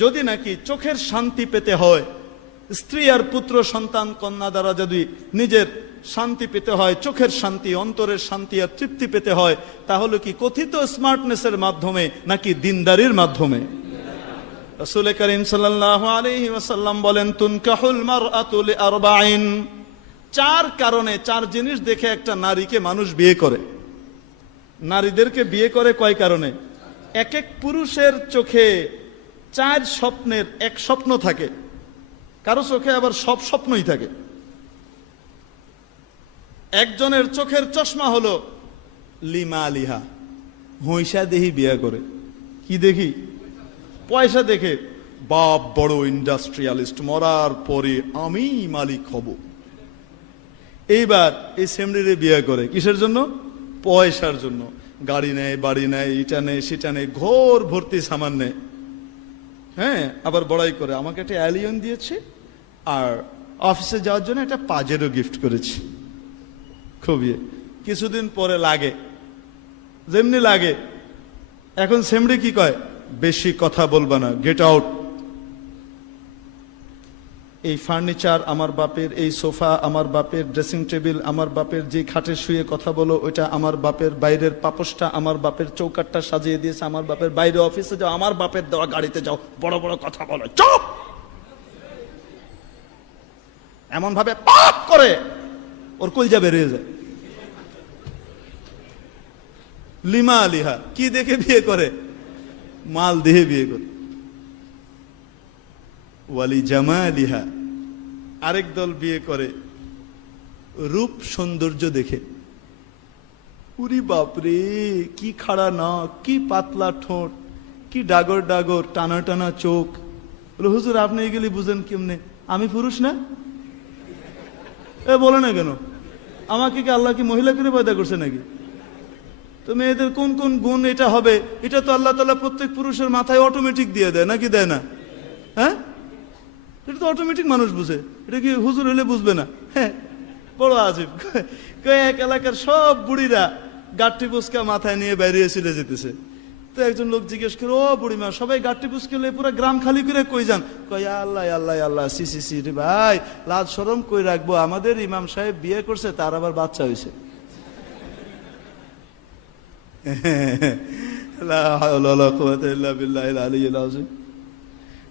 যদি নাকি চোখের শান্তি পেতে হয়, স্ত্রী আর পুত্র সন্তান কন্যা দ্বারা যদি নিজের শান্তি পেতে হয়, চোখের শান্তি, অন্তরের শান্তি আর তৃপ্তি পেতে হয়, তাহলে কি কথিত স্মার্টনেসের মাধ্যমে নাকি দিনদারির মাধ্যমে? রাসূল করিম সাল্লাল্লাহু আলাইহি ওয়াসাল্লাম বলেন, তুনকাহুল মারআতু লিআরবাইন, 4 কারণে, 4 জিনিস দেখে একটা নারীকে মানুষ বিয়ে করে। নারীদেরকে বিয়ে করে কয় কারণে? এক এক পুরুষের চোখে 4 স্বপ্নের এক স্বপ্ন থাকে, কারো চোখে আবার সব স্বপ্নই থাকে। একজনের চোখের চশমা হলো লিমালিহা, হইসা দেহি বিয়ে করে। কি দেখি? পয়সা দেখে, বাপ বড় ইন্ডাস্ট্রিয়ালিস্ট, মরার পরে আমি মালিক হব। এইবার এই সেমরিরে বিয়ে করে কিসের জন্য? পয়সার জন্য। গাড়ি নেয়, বাড়ি নেয়, ইটা নেয়, সেটা নেয়, ঘোর ভর্তি সামান নেয়। হ্যাঁ, আবার বড়াই করে, আমাকে একটা অ্যালিয়ন দিয়েছে আর অফিসে যাওয়ার জন্য একটা পাজেরও গিফট করেছি। খুবই কিছুদিন পরে লাগে, যেমনি লাগে, এখন সেমরি কি কয়? বেশি কথা বলবা না, গেট আউট। এই ফার্নিচার আমার বাপের, এই সোফা আমার বাপের, ড্রেসিং টেবিল আমার বাপের, যে খাটে শুয়ে কথা বলো ওইটা আমার বাপের, বাইরের পাপোশটা আমার বাপের, চৌকাটটা সাজিয়ে দিয়েছে আমার বাপের, বাইরে অফিসে যাও আমার বাপের দেওয়া গাড়িতে যাও, বড় বড় কথা বলো, চুপ। এমন ভাবে পাপ করে ওর কলজা বেরিয়ে যায়। লিমা আলিহা, কি দেখে বিয়ে করে? মাল দেহে বিয়ে করে। ওয়ালি জামালিহা, আরেক দল বিয়ে করে রূপ সৌন্দর্য দেখে। উরি বাপরে, কি খাড়া নাক, কি পাতলা ঠোঁট, কি ডাগর ডাগর, টানা টানা চোখ। বলে, হুজুর আপনি এগুলি বুঝেন কেমনে? আমি পুরুষ না? বলে না কেন? আমাকে কি আল্লাহ কি মহিলা করে পয়দা করছে নাকি? তো মেয়েদের কোন কোন গুণ এটা হবে, এটা তো আল্লাহ তাআলা প্রত্যেক পুরুষের মাথায় অটোমেটিক দিয়ে দেয়, নাকি দেয় না? হ্যাঁ, এটা তো অটোমেটিক মানুষ বুঝে। এটা কি হুজুর হলে বুঝবে না? হ্যাঁ, বড় আজীব। এক এলাকার সব বুড়িরা গাঠি পুস্কা মাথায় নিয়ে বাইরে চলে যেতেছে। তো একজন লোক জিজ্ঞেস করে, ও বুড়িমা, সবাই গাঠি পুস্কে পুরো গ্রাম খালি করে কই যান? কয়, আল্লাহ আল্লাহ আল্লাহ, সি সি সি, ভাই লাজ শরম কই রাখবো, আমাদের ইমাম সাহেব বিয়ে করছে, তার আবার বাচ্চা হয়েছে।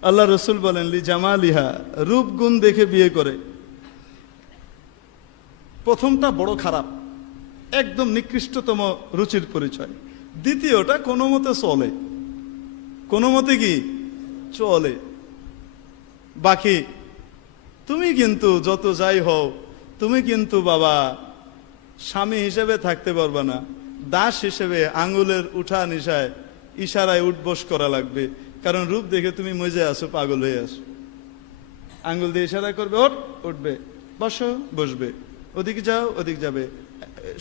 আল্লাহ রসুল বলেন, লি জামালিহা, রূপ গুণ দেখে বিয়ে করে। প্রথমটা বড় খারাপ, একদম নিকৃষ্টতম রুচির পরিচয়। দ্বিতীয়টা কোনো মতে চলে, কোনো মতে কি চলে। বাকি তুমি কিন্তু যত যাই হও, তুমি কিন্তু বাবা স্বামী হিসেবে থাকতে পারবা না, দাস হিসেবে আঙ্গুলের উঠা নিশায় ইশারায় উঠবস করা লাগবে। কারণ রূপ দেখে তুমি মজে আসো, পাগল হয়ে আসো। আঙ্গুল দিয়ে ইশারা করবে, ওঠ, উঠবে, বসো, বসবে, ওদিকে যাও, ওদিক যাবে,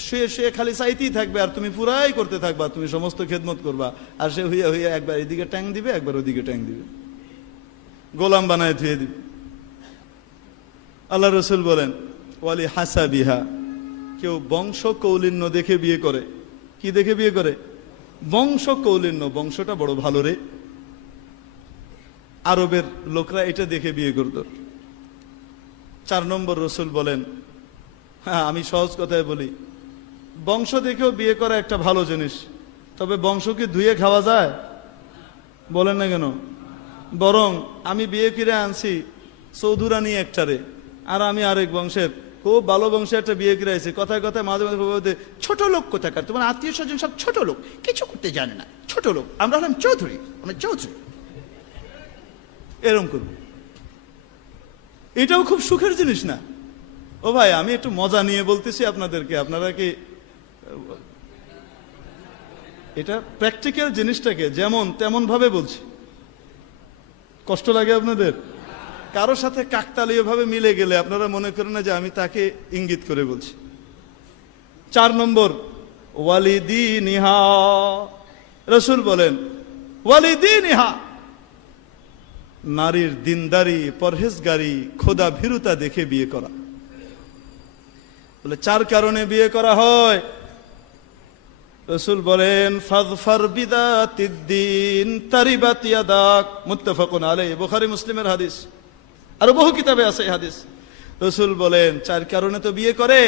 শুয়ে শুয়ে খালি চাইতেই থাকবে, আর তুমি পুরাই করতে থাকবা, তুমি সমস্ত খেদমত করবা, আর সে হইয়া হইয়া একবার এদিকে ট্যাং দিবে, একবার ওদিকে ট্যাং দিবে, গোলাম বানায় ধুয়ে দিবে। আল্লাহ রসুল বলেন, ওয়ালি হাসাবিহা, কেউ বংশ কৌলিন্য দেখে বিয়ে করে। কি দেখে বিয়ে করে? বংশ কৌলিন্য, বংশটা বড় ভালো রে। আরবের লোকরা এটা দেখে বিয়ে করত। 4 নম্বর রসুল বলেন, হ্যাঁ আমি সহজ কথায় বলি, বংশ দেখেও বিয়ে করা একটা ভালো জিনিস, তবে বংশ কি ধুয়ে খাওয়া যায়? বলেন না কেন? বরং আমি বিয়ে করে আনছি চৌধুরানী একটারে, আর আমি আরেক বংশের খুব ভালো বংশে একটা বিয়ে করে আছি, কথায় কথায় মাঝে মাঝে ছোট লোক কোথাকার, তোমার আত্মীয় স্বজন সব ছোট লোক, কিছু করতে জানে না, ছোট লোক, আমরা হলাম চৌধুরী, আমরা চৌধুরী, এরকম করবো। এটাও খুব সুখের জিনিস না? ও ভাই, আমি একটু মজা নিয়ে বলতেছি আপনাদেরকে, আপনারা কি এটা প্র্যাকটিক্যাল জিনিসটাকে যেমন তেমন ভাবে বলছি? কষ্ট লাগে আপনাদের? কারোর সাথে কাকতালীয় ভাবে মিলে গেলে আপনারা মনে করেন না যে আমি তাকে ইঙ্গিত করে বলছি। 4 নম্বর, ওয়ালিদিনিহা, রাসূল বলেন ওয়ালিদিনিহা, নারীর দিনদারি, পরহেজগারি, খোদা ভীরুতা দেখে বিয়ে করা। বলে 4 কারণে বিয়ে করা হয়। রাসূল বলেন ফাযফার বিদাতিদ্দিন তারিবাত ইয়াদাক, মুত্তাফাকুন আলাইহি, বুখারী মুসলিমের হাদিস, আর বহু কিতাবে আছে এই হাদিস। রাসূল বলেন 4 কারণে তো বিয়ে করে,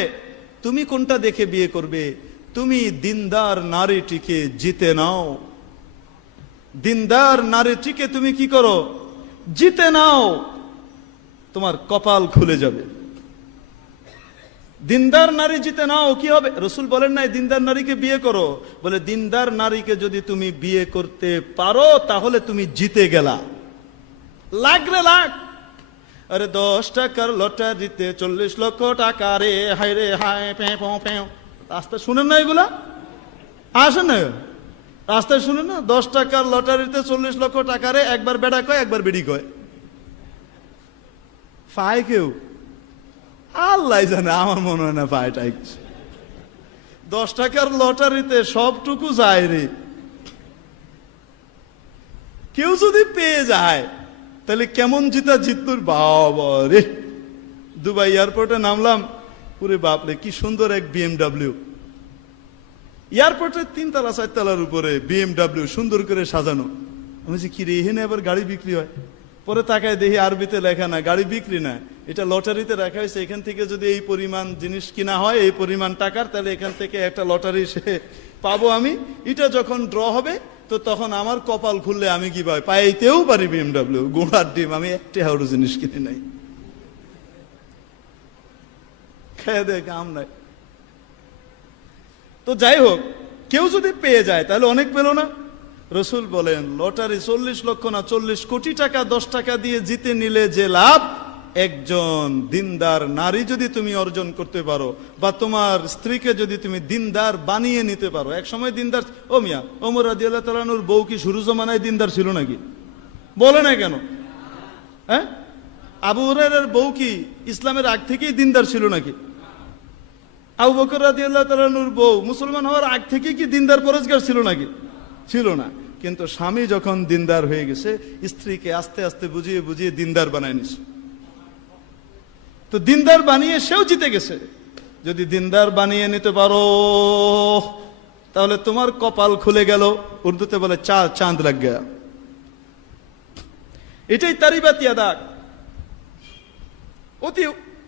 তুমি কোনটা দেখে বিয়ে করবে? তুমি দিনদার নারীটিকে জিতে নাও। দিনদার নারীটিকে তুমি কি করো? জিতে নাও, তোমার কপাল খুলে যাবে। দিনদার নারী জিতে নাও, কি হবে? রাসূল বলেন নাই দিনদার নারীকে বিয়ে করো, বলে দিনদার নারীকে যদি তুমি বিয়ে করতে পারো তাহলে তুমি জিতে গেলা। লাগলে লাগ, আরে 10 টাকার লটারিতে 40 লক্ষ টাকা রে, হায় রে হায়, পেঁ। রাস্তায় শুনেন না এগুলা? আসেন না রাস্তায় শুনেন না? 10 টাকার লটারিতে 40 লক্ষ টাকা রে, একবার বেড়া কয় একবার বেড়ি কয়। পায় কেউ? আল্লাহ জানে, আমার মনে হয় না পায়টাই। 10 টাকার লটারিতে সবটুকু যায় রে। কেউ যদি পেয়ে যায় তাহলে কেমন জিতুর বাবা রে। দুবাই এয়ারপোর্টে নামলাম, পুরে বাপরে কি সুন্দর এক BMW। এয়ারপোর্টের 3 তলা 4 তলার উপরে BMW সুন্দর করে সাজানো। আমি বলছি কি রে, এখানে আবার গাড়ি বিক্রি হয়? পরে তাকায় দেখি আরবিতে লেখা, না গাড়ি বিক্রি না, এটা লটারিতে রাখা হয়েছে। এখান থেকে যদি এই পরিমাণ জিনিস কিনা হয়, এই পরিমাণ টাকার, তাহলে এখান থেকে একটা লটারি সে পাবো আমি। এটা যখন ড্র হবে তো তখন আমার কপাল খুললে আমি কি পাইতেও পারি BMW। গোড়ার ডিম, আমি একটা হাওড় জিনিস কিনে নাই, খেয়ে দেয় কাম নাই। তো যাই হোক, কেউ যদি পেয়ে যায় তাহলে অনেক পেল না? রাসূল বলেন লটারি 40 লক্ষ না 40 কোটি টাকা 10 টাকা দিয়ে জিতে নিলে যে লাভ, একজন দিনদার নারী যদি তুমি অর্জন করতে পারো, বা তোমার স্ত্রীকে যদি তুমি দিনদার বানিয়ে নিতে পারো। এক সময় দিনদার, ও মিয়া, ওমর রাদিয়াল্লাহু তাআলা আনহুর বউ কি শুরু জমানায় দিনদার ছিল নাকি? বলে না কেন? হ্যাঁ, আবু হুরায়রার বউ কি ইসলামের আগ থেকেই দিনদার ছিল নাকি? আবু বকর রাদিয়াল্লাহু তাআলা আনহুর বউ মুসলমান হওয়ার আগ থেকে কি দিনদার পরেজগার ছিল নাকি? ছিল না। কিন্তু স্বামী যখন দিনদার হয়ে গেছে, স্ত্রীকে আস্তে আস্তে বুঝিয়ে বুঝিয়ে দিনদার বানায় নিছে। তো দিনদার বানিয়ে সেও জিতে গেছে। যদি দিনদার বানিয়ে নিতে পারো তাহলে তোমার কপাল খুলে গেল। উর্দুতে বলে চাঁদ লাগ গয়া। এটাই তারিবাত ইয়াদাক। অতি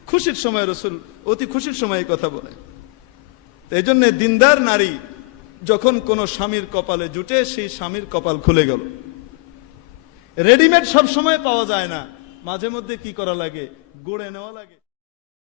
খুশির সময় রাসূল অতি খুশির সময় কথা বলে। এই জন্য দিনদার নারী যখন কোন স্বামীর কপালে জুটে, সেই স্বামীর কপাল খুলে গেল। রেডিমেড সব সময় পাওয়া যায় না, মাঝে মধ্যে কি করা লাগে? গড়ে নেওয়া লাগে।